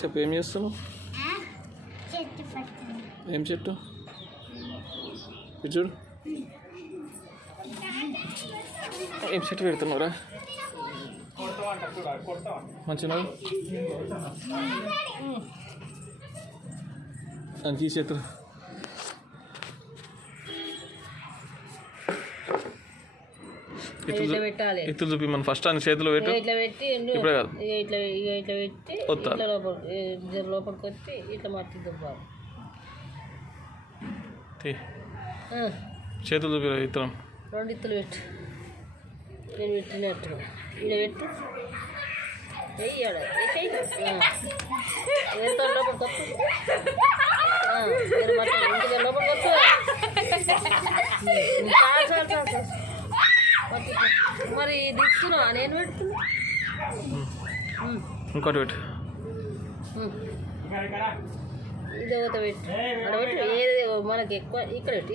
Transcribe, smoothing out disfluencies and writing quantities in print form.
చెప్పు, ఏం చేస్తున్నావు? ఏం చెట్టు? చూడు, ఏం చెట్టు పెడుతున్నావురా? మంచిగా అని తీసేతురు. ఇత్తులు చూపి మన ఫస్ట్ అని చేతిలో పెట్టి ఇట్లా పెట్టి ఇప్పుడే కాదు ఇట్లా ఇట్లా పెట్టి ఇట్లా లోపలికి వచ్చి ఇట్లా మట్టి దుబ్బాలి. చేతులు చూపి ఇత్తనం 2 ఇత్తులు పెట్టు. నేను పెట్టినట్టు ఇలా పెట్టు. వెయ్యాలి ఎంత లోపలికి వస్తు ఇంటికి లోపలికి వస్తు. మరి దిక్కున్నా నేను పెడుతున్నా. ఇంకోటి పెట్టు. ఇది ఒకటి పెట్టు. అక్కడ పెట్టు. ఏది మనకి ఎక్కువ ఇక్కడ పెట్టు.